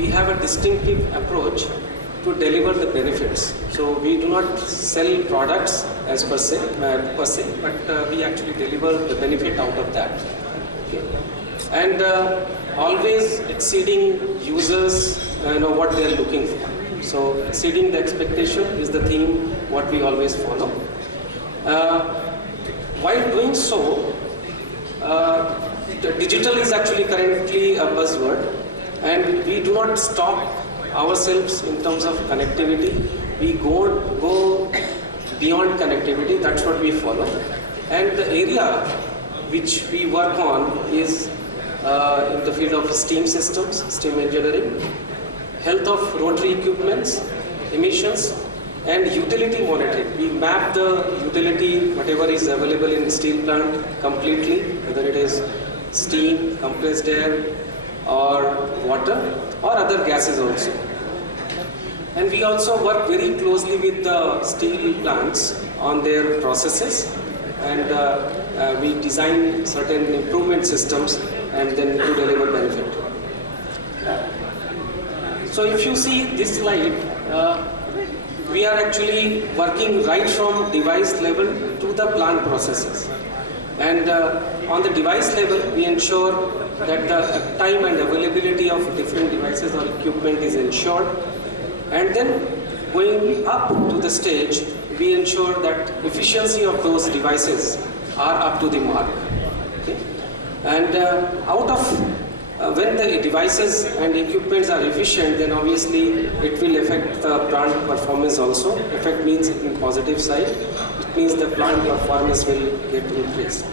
we have a distinctive approach to deliver the benefits. So we do not sell products as per se, but we actually deliver the benefit out of that. Okay. And always exceeding users, what they are looking for. So exceeding the expectation is the theme what we always follow. While doing so, digital is actually currently a buzzword, and we do not stop ourselves in terms of connectivity. We go beyond connectivity. That's what we follow. And the area which we work on is in the field of steam systems, steam engineering, health of rotary equipments, emissions, and utility monitoring. We map the utility, whatever is available in the steel plant completely, whether it is steam, compressed air, or water, or other gases also. And we also work very closely with the steel plants on their processes, and we design certain improvement systems and then to deliver benefit. So if you see this slide, we are actually working right from device level to the plant processes. And on the device level, we ensure that the uptime and availability of different devices or equipment is ensured. And then going up to the stage, we ensure that efficiency of those devices are up to the mark. Okay? And when the devices and equipments are efficient, then obviously it will affect the plant performance also. Effect means in positive side. It means the plant performance will get increased.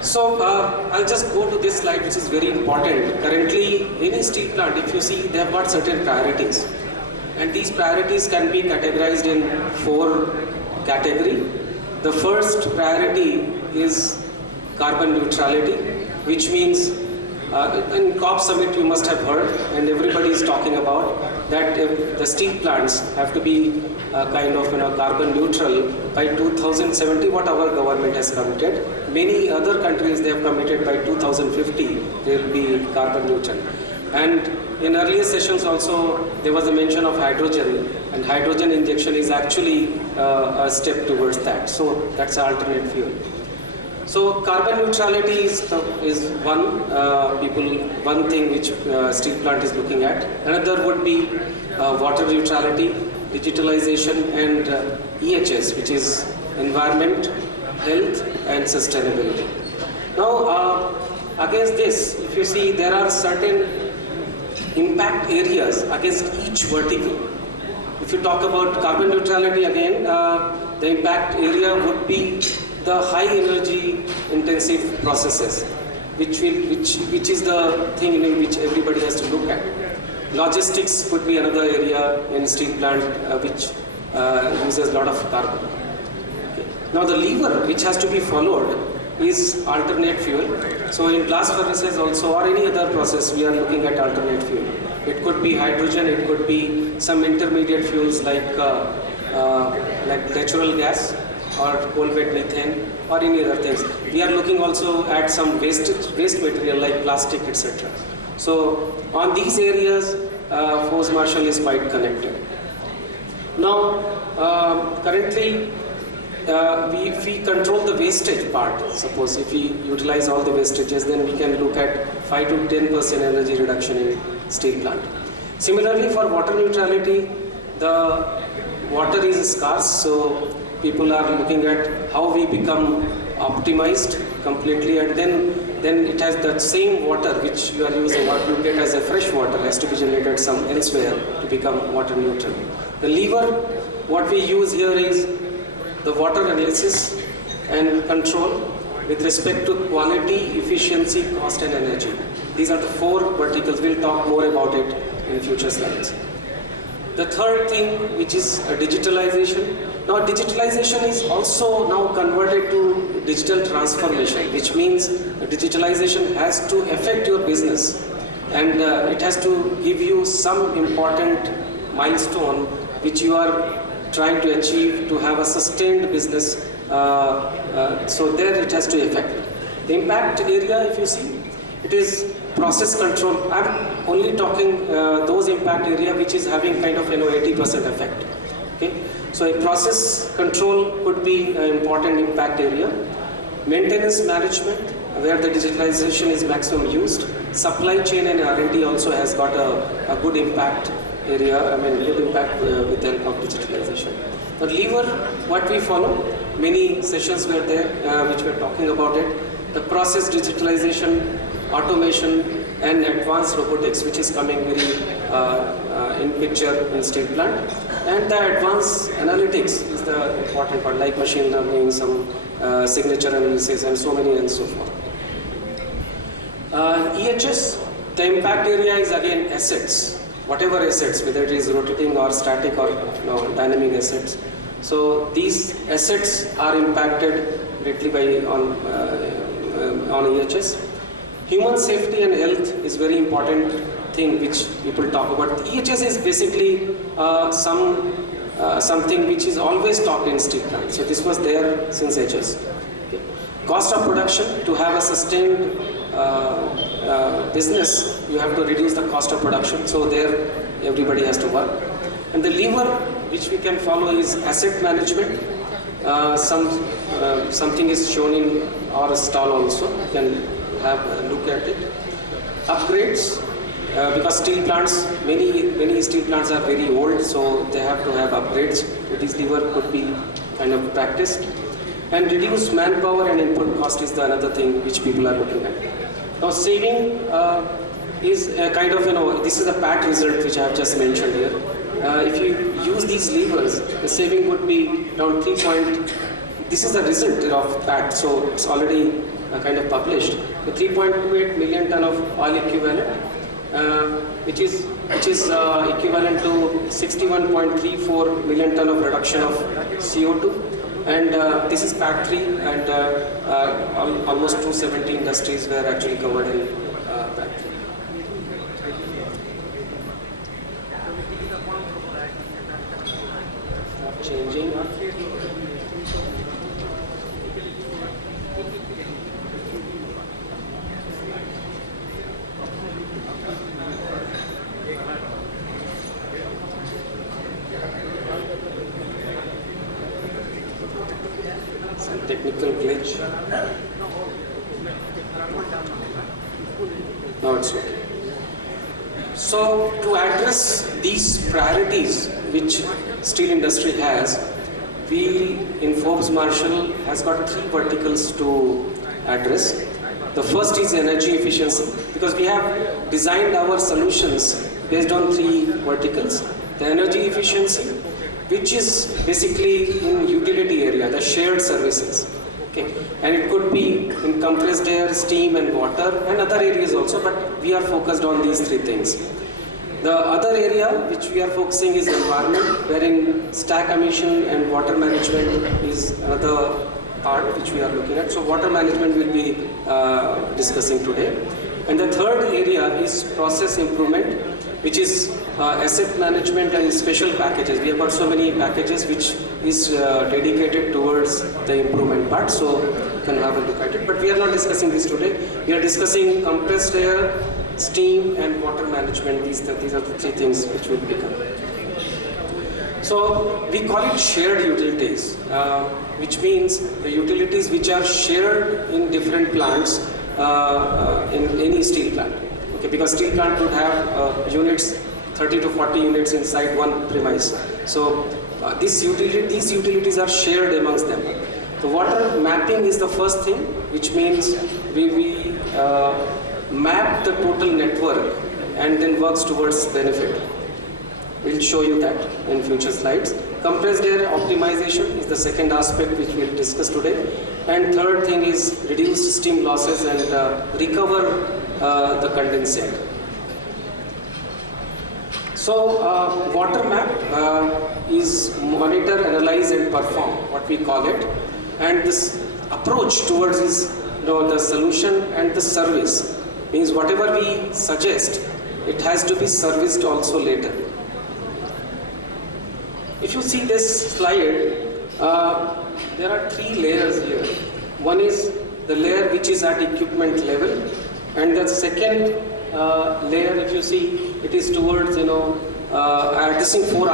So I'll just go to this slide, which is very important. Currently, any steel plant, if you see, they have got certain priorities. And these priorities can be categorized in 4 categories. The first priority is carbon neutrality, which means in COP summit you must have heard, and everybody is talking about that the steel plants have to be carbon neutral by 2070, what our government has committed. Many other countries, they have committed by 2050 they will be carbon neutral. And in earlier sessions also there was a mention of hydrogen, and hydrogen injection is actually a step towards that. So that's an alternate fuel. So carbon neutrality is one thing which steel plant is looking at. Another would be water neutrality, digitalization, and EHS, which is environment, health, and sustainability. Now, against this, if you see, there are certain impact areas against each vertical. If you talk about carbon neutrality again, the impact area would be the high energy intensive processes, which is the thing in which everybody has to look at. Logistics could be another area in steel plant which uses a lot of carbon. Okay. Now the lever which has to be followed is alternate fuel. So in blast furnaces also, or any other process, we are looking at alternate fuel. It could be hydrogen, it could be some intermediate fuels like natural gas, or coal bed methane, or any other things. We are looking also at some waste material like plastic, etc. So on these areas, force marshal is quite connected. Now, currently, if we control the wastage part, suppose if we utilize all the wastages, then we can look at 5 to 10% energy reduction in steel plant. Similarly, for water neutrality, the water is scarce, so people are looking at how we become optimized completely, and then it has the same water which you are using, what you get as a fresh water has to be generated some elsewhere to become water neutral. The lever, what we use here is the water analysis and control with respect to quality, efficiency, cost, and energy. These are the 4 verticals. We'll talk more about it in future slides. The third thing, which is digitalization. Now digitalization is also now converted to digital transformation, which means digitalization has to affect your business, and it has to give you some important milestone which you are trying to achieve to have a sustained business. So there it has to affect. The impact area, if you see, it is process control, I'm only talking those impact area which is having kind of 80% effect. Okay, so a process control could be an important impact area. Maintenance management, where the digitalization is maximum used. Supply chain and R&D also has got a good impact area, good impact with the help of digitalization. The lever, what we follow, many sessions were there which were talking about it. The process digitalization, automation and advanced robotics, which is coming very in picture in steel plant. And the advanced analytics is the important part, like machine learning, some signature analysis and so many and so forth. EHS, the impact area is again assets, whatever assets, whether it is rotating or static or dynamic assets. So these assets are impacted greatly by on EHS. Human safety and health is very important thing which people talk about. EHS is basically something which is always talked in steel plant. So this was there since ages. Okay. Cost of production, to have a sustained business, you have to reduce the cost of production. So there everybody has to work. And the lever which we can follow is asset management. Something is shown in our stall also. You can have a look at it. Upgrades, because steel plants, many steel plants are very old, so they have to have upgrades. So this lever could be kind of practiced. And reduce manpower and input cost is the another thing which people are looking at. Now saving is a kind of, this is a PAT result which I have just mentioned here. If you use these levers, the saving would be around this is the result of PAT, so it's already kind of published. The 3.28 million ton of oil equivalent, which is equivalent to 61.34 million ton of reduction of CO2. And this is PAT 3, and almost 270 industries were actually covered in PAT 3. Changing. Some technical glitch. Now it's okay. So to address these priorities which steel industry has, we in Forbes Marshall has got 3 verticals to address. The first is energy efficiency, because we have designed our solutions based on 3 verticals. The energy efficiency, which is basically in utility area, the shared services. Okay, and it could be in compressed air, steam and water and other areas also, but we are focused on these 3 things. The other area which we are focusing is environment, wherein stack emission and water management is another part which we are looking at. So water management will be discussing today. And the third area is process improvement, which is asset management and special packages. We have got so many packages which is dedicated towards the improvement part, so you can have a look at it. But we are not discussing this today. We are discussing compressed air, steam and water management. These are the 3 things which will become. So we call it shared utilities, which means the utilities which are shared in different plants in any steel plant. Okay, because steel plant would have units, 30 to 40 units inside one premise. So these utilities are shared amongst them. The water mapping is the first thing, which means we map the total network and then works towards benefit. We'll show you that in future slides. Compressed air optimization is the second aspect which we'll discuss today. And third thing is reduce steam losses and recover the condensate. So water map is monitor, analyze and perform, what we call it. And this approach towards is the solution and the service. Means whatever we suggest, it has to be serviced also later. If you see this slide, there are 3 layers here. One is the layer which is at equipment level, And the second layer, if you see, it is towards addressing four